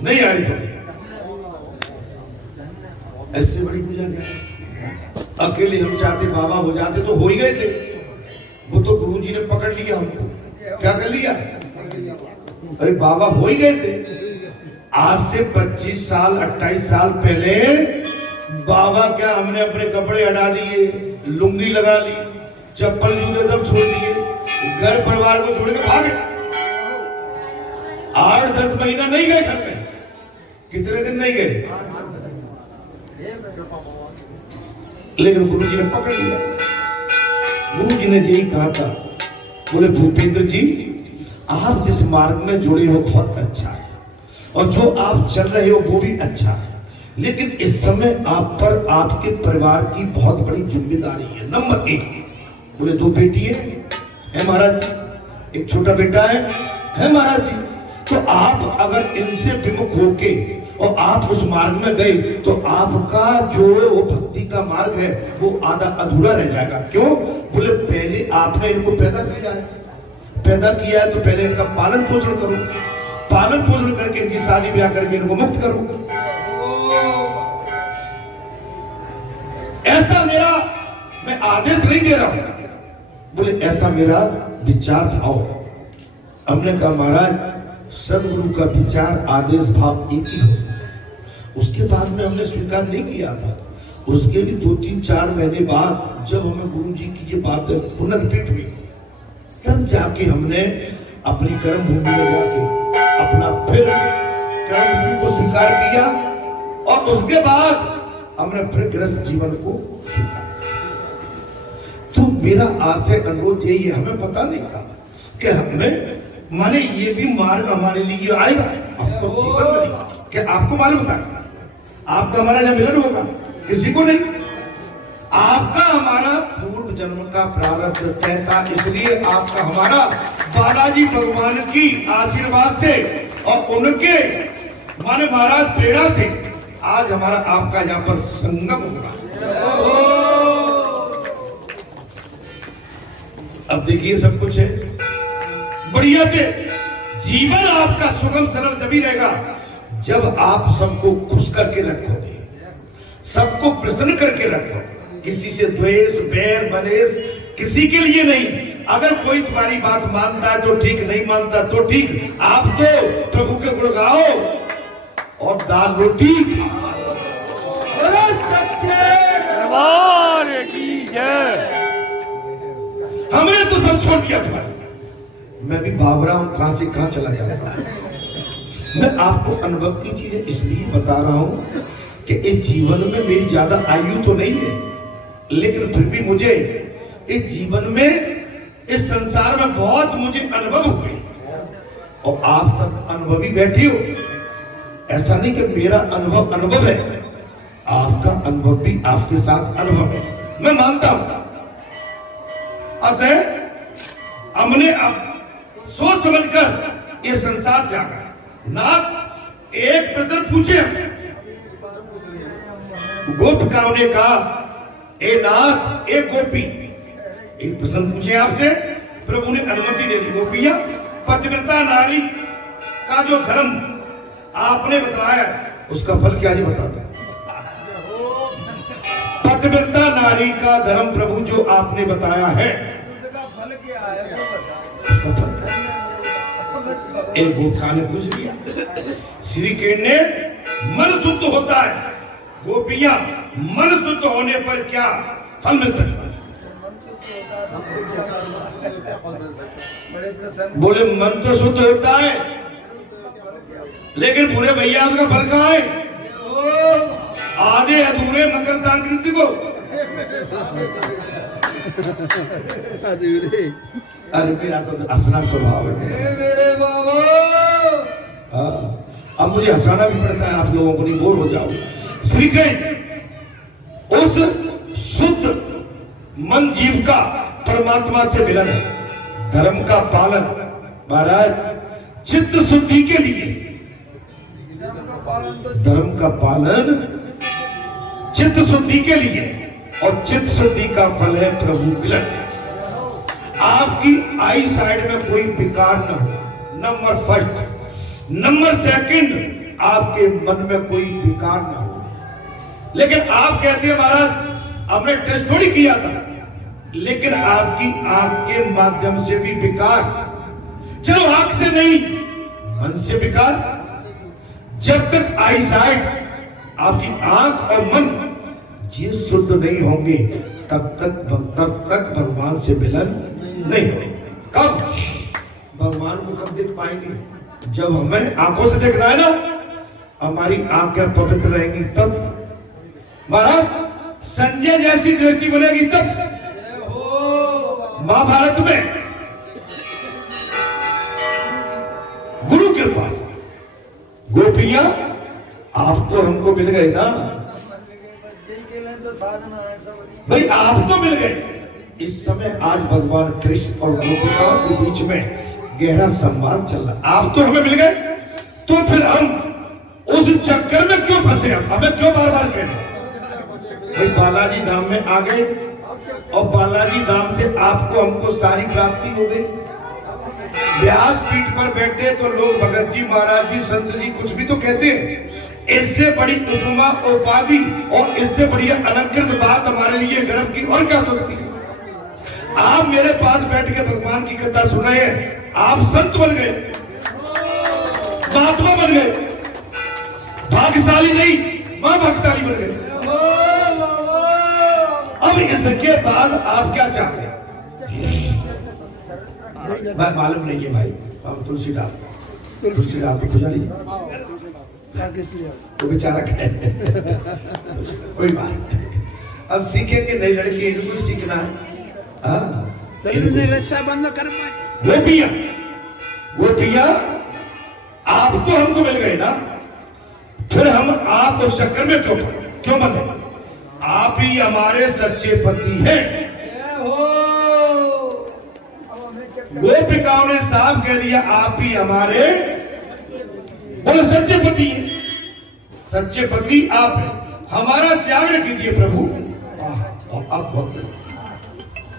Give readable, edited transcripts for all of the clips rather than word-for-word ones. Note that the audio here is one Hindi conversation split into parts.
नहीं आ रही समझ। ऐसे बड़ी पूजा क्या, अकेले हम चाहते बाबा हो जाते तो हो ही गए थे। वो तो गुरु जी ने पकड़ लिया हमको, क्या कर लिया, अरे बाबा हो ही गए थे। आज से 25 साल 28 साल पहले बाबा क्या, हमने अपने कपड़े हटा दिए, लुंगी लगा ली, चप्पल जूते सब छोड़ दिए, घर परिवार को छोड़ के भागे। 8-10 महीना नहीं गए घर में, कितने दिन नहीं गए, लेकिन गुरु जी ने पकड़ लिया। गुरु जी ने यही कहा था, बोले भूपेंद्र जी आप जिस मार्ग में जुड़े हो बहुत अच्छा है, और जो आप चल रहे हो वो भी अच्छा है, लेकिन इस समय आप पर आपके परिवार की बहुत बड़ी जिम्मेदारी है। नंबर 1, बोले 2 बेटी है महाराज जी, एक छोटा बेटा है महाराज जी। तो आप अगर इनसे विमुख होके और आप उस मार्ग में गए तो आपका जो वो भक्ति का मार्ग है वो आधा अधूरा रह जाएगा। क्यों, बोले पहले आपने इनको पैदा किया है तो पहले इनका पालन पोषण करो, पालन पोषण करके इनकी शादी ब्याह करके इनको मुक्त करो। ऐसा मेरा मैं आदेश नहीं दे रहा हूं, बोले ऐसा मेरा विचार भाव। हमने कहा महाराज सदगुरु का विचार आदेश भाव एक ही होता है। उसके बाद में हमने स्वीकार नहीं किया था। उसके भी 2-3-4 महीने बाद जब हमें गुरु जी की ये बात पुनर्पिट हुई, तब जाके हमने अपनी कर्म भूमि में जाके अपना फिर कर्म भूमि को स्वीकार किया, और उसके बाद हमने फिर गृहस्थ जीवन को जीता। तो मेरा आशय अनुरोध यही है, हमें पता नहीं था कि हमें माने ये भी मार्ग हमारे लिए आएगा आपको जीवन में। क्या आपको मालूम था आपका हमारा जब मिलन होगा, किसी को नहीं। आपका हमारा पूर्व जन्म का प्रारब्ध तय था, इसलिए आपका हमारा बालाजी भगवान की आशीर्वाद से और उनके माने महाराज प्रेरणा से आज हमारा आपका यहाँ पर संगम होगा। अब देखिए सब कुछ है बढ़िया से। जीवन आपका सुगम सरल तभी रहेगा जब आप सबको खुश करके रखोगे, सबको प्रसन्न करके रखो। किसी से द्वेष बैर बलेस किसी के लिए नहीं। अगर कोई तुम्हारी बात मानता है तो ठीक, नहीं मानता तो ठीक। आप तो प्रभु के गुण गाओ और दाल रोटी हमने तो सब छोड़ दिया तुम्हारे। मैं भी बाबरा हूं, कहां से कहां चला जाता। मैं आपको अनुभव की चीजें इसलिए बता रहा हूं कि इस जीवन में मेरी ज्यादा आयु तो नहीं है, लेकिन फिर भी मुझे इस जीवन में इस संसार में बहुत मुझे अनुभव हुए, और आप सब अनुभवी बैठे हो। ऐसा नहीं कि मेरा अनुभव है, आपका अनुभव भी आपके साथ अनुभव है, मैं मानता हूं। अतः हमने अब सोच समझकर ये संसार त्यागा। नाथ एक प्रश्न पूछे, गोपिकाओं ने कहा ए नाथ एक गोपी, एक प्रश्न पूछे आपसे, प्रभु ने अनुमति दे दी। गोपियां पतिव्रता नारी का जो धर्म आपने बताया उसका फल क्या, जी बता दो। पतिव्रता नारी का धर्म प्रभु जो आपने बताया है उसका फल क्या है? एक गोपिका ने पूछ लिया। श्री कृष्ण ने मन शुद्ध होता है, गोपियां मन शुद्ध होने पर क्या फल मिल सकता है? बोले मन तो शुद्ध होता है, लेकिन पूरे भैया उसका फल कहाँ है? आधे अधूरे मकर संक्रांति को। अरे मेरा तो हंसना स्वभाव है। अब मुझे हंसाना भी पड़ता है, आप लोगों को नहीं बोर हो जाओ। श्री कृष्ण उस शुद्ध मन जीव का परमात्मा से मिलन है, धर्म का पालन। महाराज चित्त शुद्धि के लिए धर्म का पालन चित्त शुद्धि के लिए, और चित्त शुद्धि का फल है प्रभु मिलन। आपकी आई साइड में कोई विकार न हो, नंबर फर्स्ट। नंबर सेकंड, आपके मन में कोई विकार ना हो। लेकिन आप कहते हैं महाराज हमने टेस्ट थोड़ी किया था, लेकिन आपकी आंख के माध्यम से भी विकार, चलो आंख से नहीं मन से विकार। जब तक आई साइट आपकी आंख और मन ये शुद्ध नहीं होंगे तब तक भगवान से मिलन नहीं होगा। कब भगवान को कब देख पाएंगे? जब हमें आंखों से देखना है ना, हमारी आंखें पवित्र रहेंगी तब। महाराज संजय जैसी दृष्टि बनेगी तब। महाभारत में गुरु के पास गोपियां आप तो हमको मिल गए ना भाई, आप तो मिल गए। इस समय आज भगवान कृष्ण और गोपिकाओं के बीच में गहरा संवाद चल रहा। आप तो हमें मिल गए, तो फिर हम उस चक्कर में क्यों फंसे? हमें क्यों बार बार कहें? भाई बालाजी धाम में आ गए और बालाजी धाम से आपको हमको सारी प्राप्ति हो गई। व्यास पीठ पर बैठे तो लोग भगत जी, महाराज जी, संत जी कुछ भी तो कहते हैं। इससे बड़ी उपमा उपाधि और इससे बढ़िया अलंकृत बात हमारे लिए गर्व की और क्या सकती है? आप मेरे पास बैठ के भगवान की कथा सुनाए, आप संत बन गए, महात्मा बन गए, भाग्यशाली नहीं मां भाग्यशाली बन गए। अब इसके बाद आप क्या चाहते हैं? मैं मालूम नहीं है भाई। अब तुलसीदास तो पुजारी वो बेचारा कोई बात नहीं। अब सीखेंगे नई लड़की, इनको सीखना है। रास्ता बंद कर गोपिया आप तो हमको मिल गए ना, फिर हम आप उस चक्कर में क्यों बंधे? आप ही हमारे सच्चे पति हैं। गोपिकाओं ने साफ कह दिया आप ही हमारे बोले सच्चे पति हैं। सच्चे पति आप हैं, हमारा त्याग न कीजिए प्रभु। अब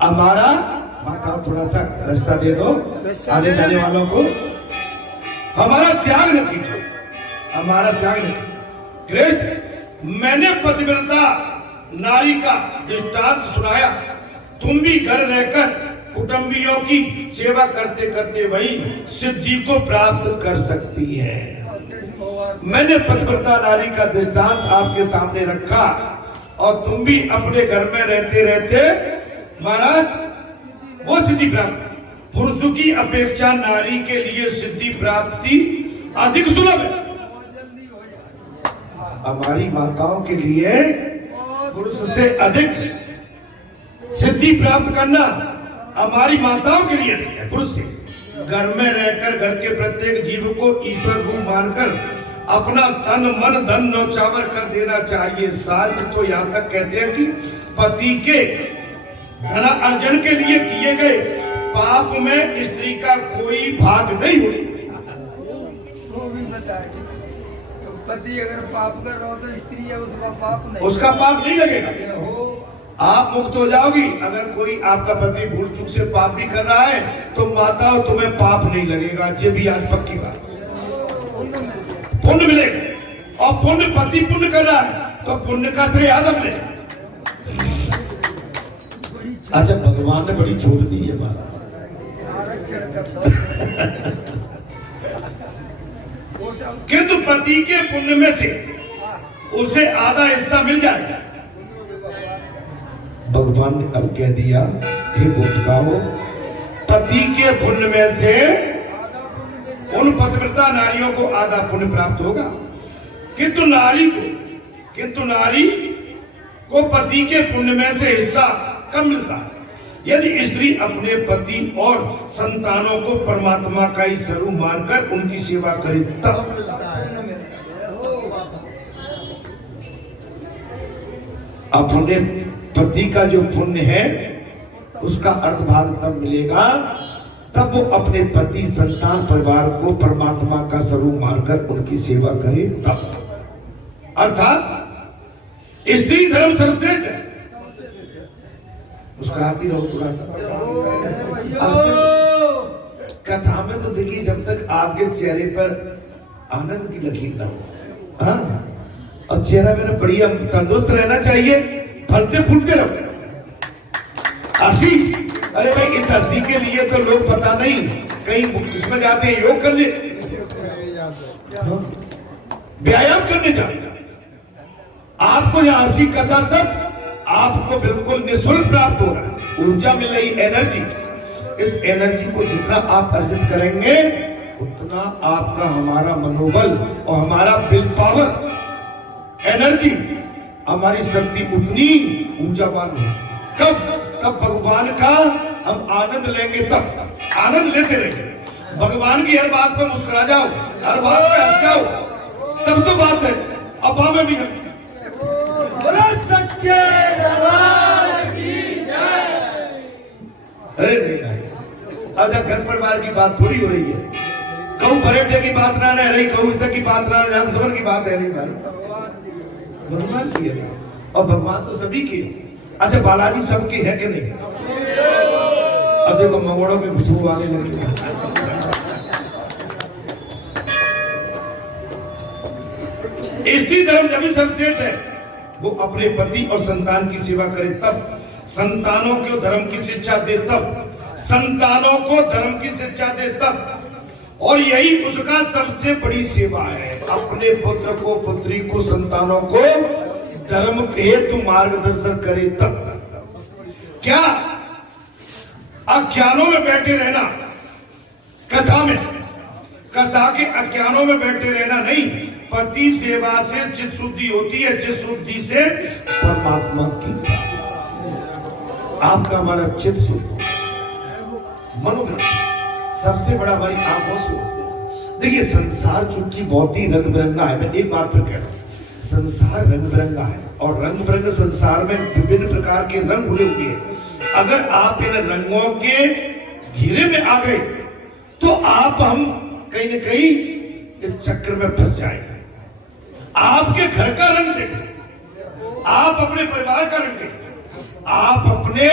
हमारा माता थोड़ा सा रास्ता दे दो आने जाने वालों को। हमारा त्याग न कीजिए, हमारा त्याग न कीजिए। कृष्ण मैंने पतिव्रता नारी का दृष्टांत सुनाया, तुम भी घर रहकर कुटुंबियों की सेवा करते करते वही सिद्धि को प्राप्त कर सकती है। मैंने पतिव्रता नारी का दृष्टांत आपके सामने रखा और तुम भी अपने घर में रहते रहते महाराज वो सिद्धि प्राप्त। पुरुषों की अपेक्षा नारी के लिए सिद्धि प्राप्ति अधिक सुलभ है। हमारी माताओं के लिए पुरुष से अधिक सिद्धि प्राप्त करना हमारी माताओं के लिए नहीं है, पुरुष से। घर में रहकर घर के प्रत्येक जीव को ईश्वर रूप मानकर अपना तन मन धन न्यौछावर कर देना चाहिए। शास्त्र तो यहाँ तक कहते हैं कि पति के धन अर्जन के लिए किए गए पाप में स्त्री का कोई भाग नहीं हो। पति अगर पाप कर रहा हो तो स्त्री है उसका पाप नहीं, उसका पाप नहीं लगेगा। आप मुक्त हो जाओगी। अगर कोई आपका पति भूल चूक से पाप भी कर रहा है तो माताओं तुम्हें पाप नहीं लगेगा। ये भी आज पक्की बात, पुण्य मिलेगा। और पुण्य पति पुण्य कर रहा है तो पुण्य का श्रेय आदम ले। अच्छा भगवान ने बड़ी छूट दी है बात। किंतु पति के पुण्य में से उसे आधा हिस्सा मिल जाएगा। भगवान ने अब कह दिया हे गोपिकाओं, पति के पुण्य में से उन पतिव्रता नारियों को आधा पुण्य प्राप्त होगा, किंतु नारी को पति के पुण्य में से हिस्सा कम मिलता है। यदि स्त्री अपने पति और संतानों को परमात्मा का ही स्वरूप मानकर उनकी सेवा करे तब अपने पति का जो पुण्य है उसका अर्धभाग तब मिलेगा तब वो अपने पति संतान परिवार को परमात्मा का स्वरूप मानकर उनकी सेवा करे तब। अर्थात स्त्री धर्म सर्वश्रेष्ठ है। मुस्कुराती रहो थोड़ा सा। कथा में तो देखिए जब तक आपके चेहरे पर आनंद की लकीर ना हो। हाँ, और चेहरा मेरा बढ़िया तंदुरुस्त रहना चाहिए, फलते फूलते रहो। हंसी, अरे भाई इस हंसी के लिए तो लोग पता नहीं कहीं इसमें जाते हैं योग करने, व्यायाम करने जाते। आपको यह हंसी कथा सब आपको बिल्कुल निःशुल्क प्राप्त हो रहा है। ऊर्जा मिल रही, एनर्जी। इस एनर्जी को जितना आप अर्जित करेंगे उतना आपका हमारा मनोबल और हमारा विल पावर, एनर्जी, हमारी शक्ति उतनी ऊर्जावान हो। कब तब भगवान का हम आनंद लेंगे, तब आनंद लेते रहेंगे। भगवान की हर बात पर मुस्कुरा जाओ, हर बात पे हंस जाओ, तब तो बात है। अबा में भी है। अरे नहीं, अच्छा घर परिवार की बात थोड़ी हो रही है। कहूँ पर्यटक की बात ना रह रही, कहूँ तक की बात ना रह, सबर की बात है नहीं भाई, भगवान की है। और भगवान तो सभी के। अच्छा बालाजी सबके है कि नहीं? अब देखो मंगोड़ों में खुशबू आने लगी। स्त्री धर्म जब भी सर्वश्रेष्ठ है, वो अपने पति और संतान की सेवा करे तब, संतानों को धर्म की शिक्षा दे तब, संतानों को धर्म की शिक्षा दे तब, और यही उसका सबसे बड़ी सेवा है। अपने पुत्र को, पुत्री को, संतानों को धर्म हेतु मार्गदर्शन करे तब। क्या अज्ञानों में बैठे रहना, कथा में, कथा के अज्ञानों में बैठे रहना नहीं। पति सेवा से चित्त शुद्धि होती है, चित्त शुद्धि से परमात्मा की। आपका हमारा चित्त शुद्ध, मनोग्रह सबसे बड़ा हमारी आंखों से। देखिए संसार चूंकि बहुत ही रंग बिरंगा है, मैं एक बात पर कह रहा हूं, संसार रंग बिरंगा है और रंग बिरंगे संसार में विभिन्न प्रकार के रंग उड़े हुए हैं। अगर आप इन रंगों के घेरे में आ गए तो आप हम कहीं न कहीं इस चक्र में फंस जाएंगे। आपके घर का रंग देखें, आप अपने परिवार का रंग देखें, आप अपने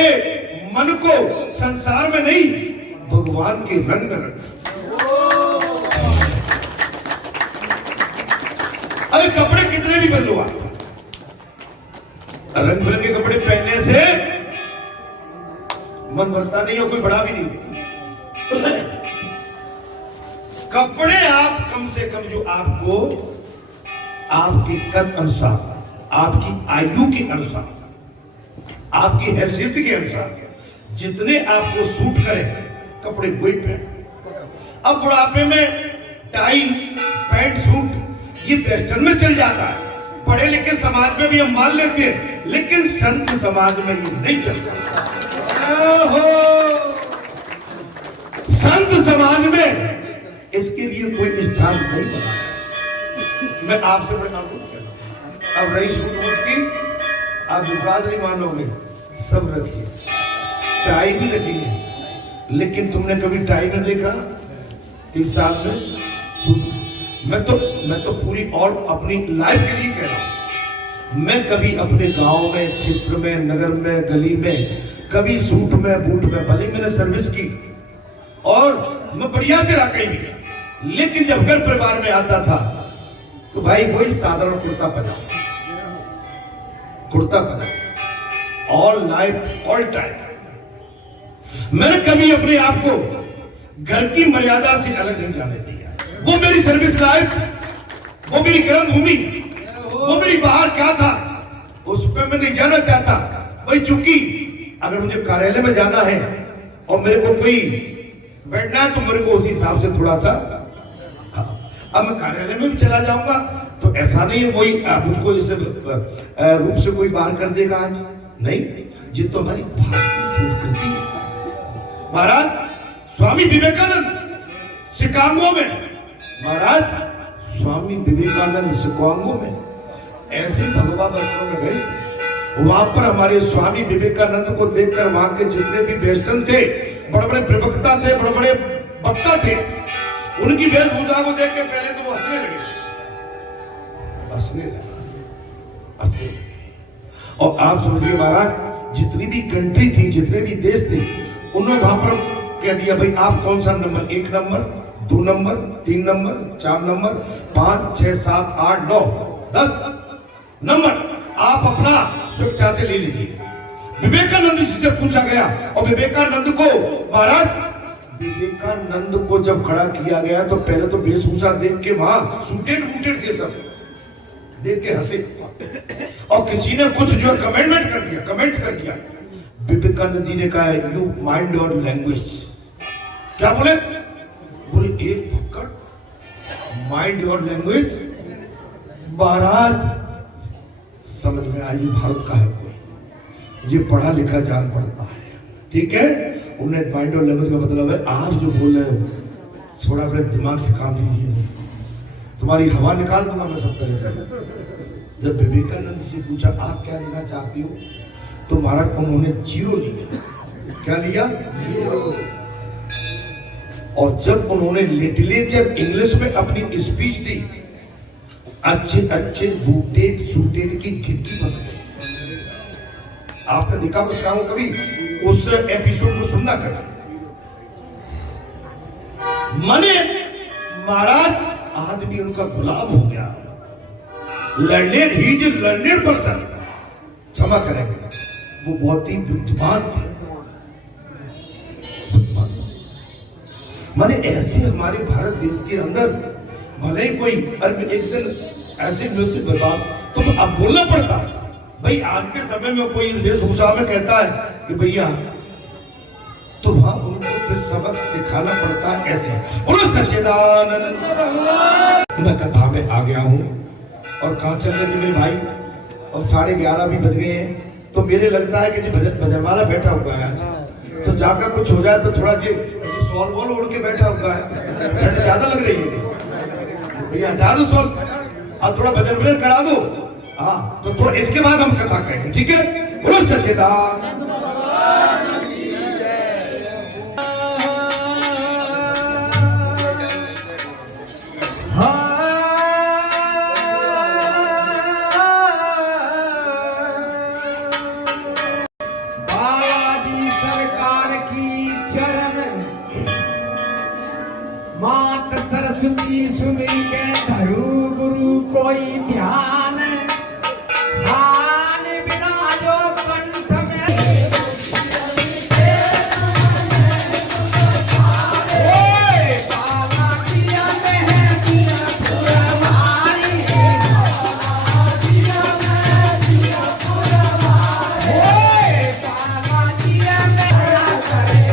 मन को संसार में नहीं भगवान के रंग में रखें। अरे कपड़े कितने भी बदलो आप, रंग बिरंगे कपड़े पहनने से मन भरता नहीं और कोई बड़ा भी नहीं। कपड़े आप कम से कम जो आपको आपके कद अनुसार, आपकी आयु के अनुसार, आपकी हैसियत के अनुसार जितने आपको सूट करें कपड़े वही पहने। अब बुढ़ापे में टाई पैंट सूट ये वेस्टर्न में चल जाता है, पढ़े लिखे समाज में भी हम मान लेते हैं, लेकिन संत समाज में ये नहीं चलता। संत समाज में इसके लिए कोई स्थान नहीं बना। मैं आपसे बड़ा अब रही सूट की आप विश्वास नहीं मानोगे, सब रखिए, टाई भी रखिए, लेकिन तुमने कभी टाई में देखा इस साल में सूट? मैं तो पूरी और अपनी लाइफ के लिए कह रहा हूं। मैं कभी अपने गांव में, क्षेत्र में, नगर में, गली में कभी सूट में, बूट में, भले मैंने सर्विस की और मैं बढ़िया से रहा कहीं भी, लेकिन जब घर परिवार में आता था तो भाई वही साधारण कुर्ता पजामा, ऑल लाइफ ऑल टाइम। मैंने कभी अपने आप को घर की मर्यादा से अलग नहीं जाने दिया। वो मेरी सर्विस लाइफ, वो मेरी कर्म भूमि, वो मेरी बाहर क्या था उस पर मैं नहीं जाना चाहता। वही चूंकि अगर मुझे कार्यालय में जाना है और मेरे को कोई बैठना है तो मेरे को उसी हिसाब से थोड़ा सा, अब मैं कार्यालय में भी चला जाऊंगा तो ऐसा नहीं है कोई मुझको इस रूप से कोई बाहर कर देगा आज, नहीं। ये तो हमारी भारतीय संस्कृति है। महाराज स्वामी विवेकानंद शिकागो में, महाराज स्वामी विवेकानंद शिकागो में ऐसे भगवा वस्त्रों में गए। वहां पर हमारे स्वामी विवेकानंद को देखकर वहां के जितने भी वेस्टर्न थे, बड़े बड़े प्रवक्ता थे, बड़े बड़े वक्ता थे, उनकी वेशभूषा को देख के पहले तो वो हंसने लगे। और आप समझिए महाराज जितनी भी कंट्री थी, जितने भी देश थे, उन्होंने वहां पर कह दिया भाई आप कौन सा number, 1 number, 2 number, 3 number, 4 number, 5, 6, 7, 8, 9, 10 number आप अपना स्वेच्छा से ले लीजिए। विवेकानंद जी से पूछा गया और विवेकानंद को महाराज विवेकानंद को जब खड़ा किया गया तो पहले तो वेशभूषा देख के वहां सूटेड बूटेड थे सब, देख के हंसे और किसी ने कुछ जो कमेंट कर दिया। विवेकानंद जी ने कहा यू माइंड योर लैंग्वेज। क्या बोले? बोले एक फक्कड़ माइंड योर लैंग्वेज। महाराज समझ में आई भारत का है कोई, ये पढ़ा लिखा जान पड़ता है, ठीक है। उन्हें माइंड योर लैंग्वेज का मतलब है आप जो बोल रहे हो थोड़ा अपने दिमाग से काम लीजिए, तुम्हारी हवा निकाल दूंगा मैं सब तरह से। जब विवेकानंद से पूछा आप क्या लेना चाहती हो तो महाराज उन्होंने 0 लिया। क्या लिया? 0। और जब उन्होंने लिटरेचर इंग्लिश में अपनी स्पीच दी, अच्छे बूटेड सूटेड की खिड़की बन गई। आपने देखा उस काम कभी उस एपिसोड को सुनना कर मने महाराज आदमी उनका गुलाम हो गया। लर्नेड ही जो लर्नेड पर्सन, क्षमा करेंगे, वो बहुत ही बुद्धिमान थे। माने ऐसे हमारे भारत देश के अंदर भले ही कोई एक दिन ऐसे म्यूजिक बर्बाद तो अब बोलना पड़ता भाई। आज के समय में कोई इस वेशभूषा में कहता है कि भैया, तो वहां उनको फिर सबक सिखाना पड़ता है ऐसे। बोलो सच्चिदानंद। मैं कथा में आ गया हूं और कहां चल रहे थे मेरे भाई, और 11:30 भी बज गए हैं। तो मेरे लगता है कि जो भजन वाला बैठा हुआ है तो जाकर कुछ हो जाए तो थोड़ा जी सॉल वॉल उड़ के बैठा हुआ है, ठंड ज्यादा लग रही है भैया, हटा दो सॉल और थोड़ा भजन वजन करा दो। हाँ, तो थोड़ा इसके बाद हम कथा करेंगे, ठीक है। बोलो सच्चिदानंद। मात सरस्वती सुनी के धरु गुरु कोई ध्यान, ध्यान बिना जो कंठ में बाबा किया में दिया पुरवारी, बाबा किया में दिया पुरवारी, बाबा किया में करे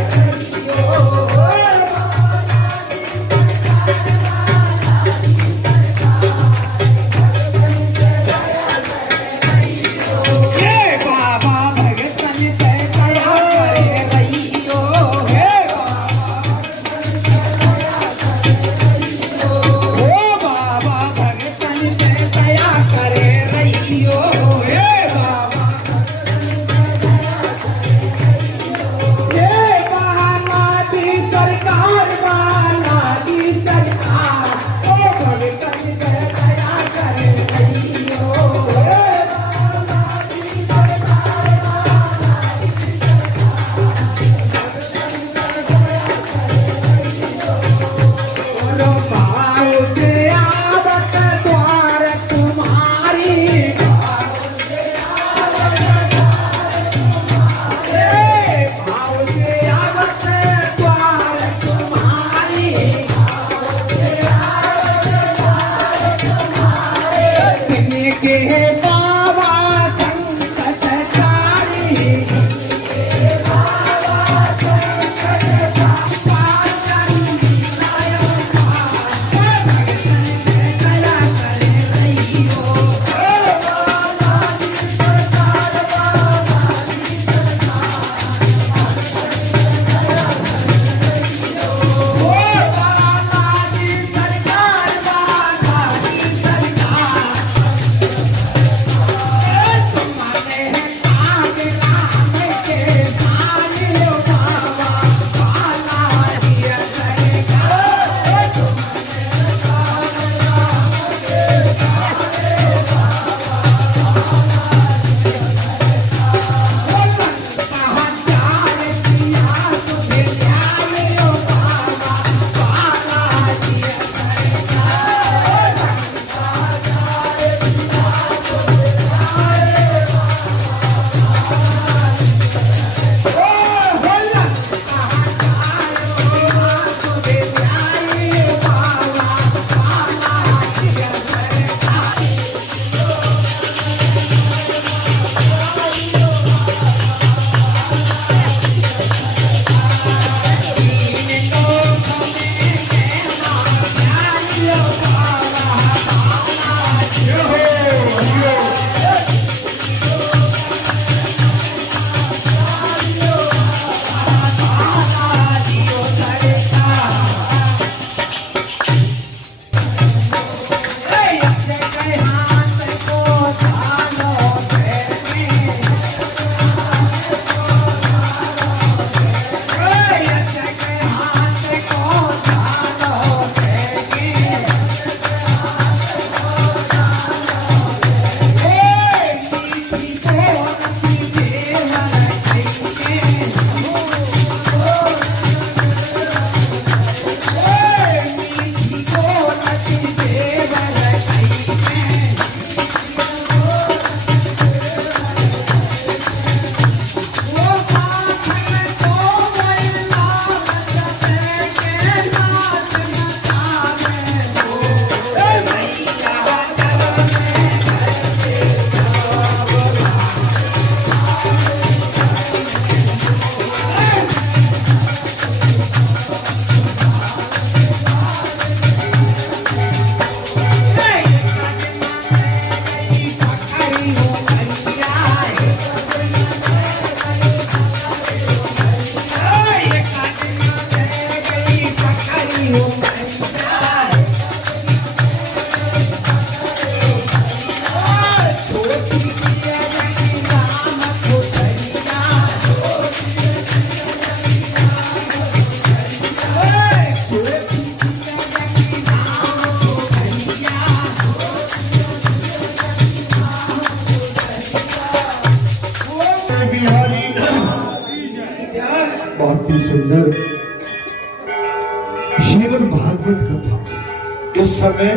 समय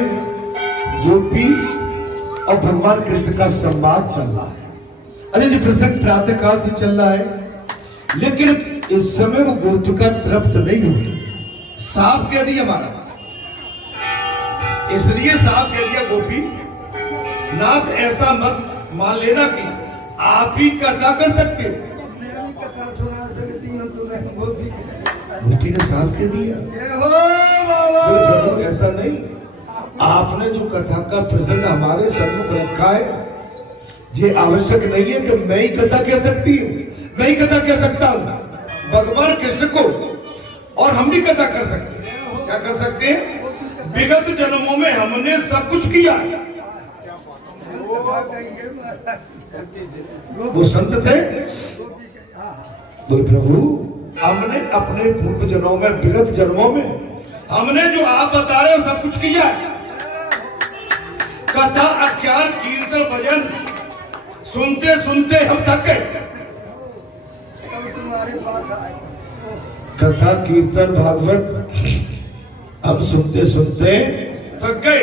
गोपी और भगवान कृष्ण का संवाद चल रहा है। अरे जी प्रसंग प्रातः काल से चल रहा है, लेकिन इस समय वो गोपिका तृप्त नहीं हुई। साफ कह दिया महाराज, इसलिए साफ कह दिया गोपी नाथ ऐसा मत मान लेना कि आप ही कथा कर सकते हो। मैं भी कथा सुना सकती हूँ तुम्हें, गोपी गोपी ने साफ कह दिया जय हो बाबा। प्रभु ऐसा नहीं, आपने जो कथा का प्रसंग हमारे सम्मुख रखा है, ये आवश्यक नहीं है कि मैं ही कथा कह सकती हूँ, मैं ही कथा कह सकता हूँ। भगवान कृष्ण को और हम भी कथा कर सकते हैं। क्या कर सकते हैं? विगत जन्मों में हमने सब कुछ किया। वो संत थे, बोले प्रभु हमने अपने पूर्व जन्मों में, विगत जन्मों में हमने जो आप बता रहे हो सब कुछ किया है। कथा अख्यान कीर्तन भजन सुनते सुनते हम थक गए। तुम्हारे पास आए कथा कीर्तन भागवत हम सुनते सुनते थक गए।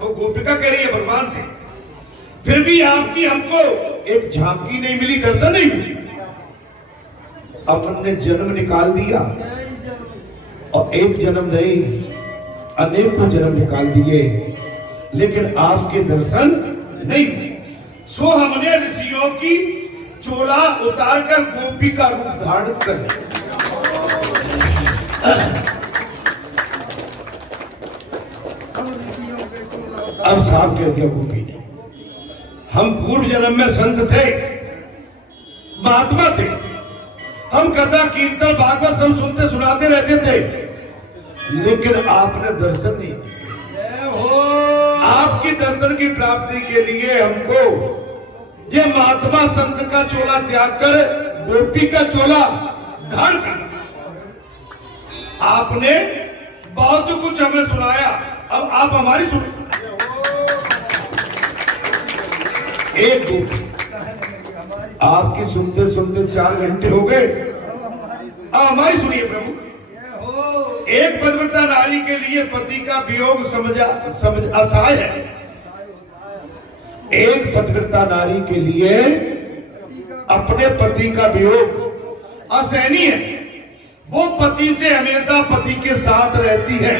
वो गोपिका कह रही है भगवान से, फिर भी आपकी हमको एक झांकी नहीं मिली, दर्शन नहीं मिली। अब हमने जन्म निकाल दिया, और एक जन्म नहीं अनेकों जन्म निकाल दिए, लेकिन आपके दर्शन नहीं हुए। सो हमने ऋषियों की चोला उतारकर गोपी का रूप धारण कर लिया। अब साफ कह दिया गोपी ने, हम पूर्व जन्म में संत थे, महात्मा थे, हम कथा कीर्तन भागवत सब सुनते सुनाते रहते थे, लेकिन आपने दर्शन नहीं दिया। आपकी दर्शन की प्राप्ति के लिए हमको ये महात्मा संत का चोला त्याग कर गोपी का चोला धारण कर। आपने बहुत कुछ हमें सुनाया, अब आप हमारी सुनिए। एक गोपी आपकी सुनते सुनते 4 घंटे हो गए, अब हमारी सुनिए प्रभु। एक पतिव्रता नारी के लिए पति का वियोग समझ असहाय है। एक पतिव्रता नारी के लिए अपने पति का वियोग असहनीय है। वो पति से हमेशा पति के साथ रहती है,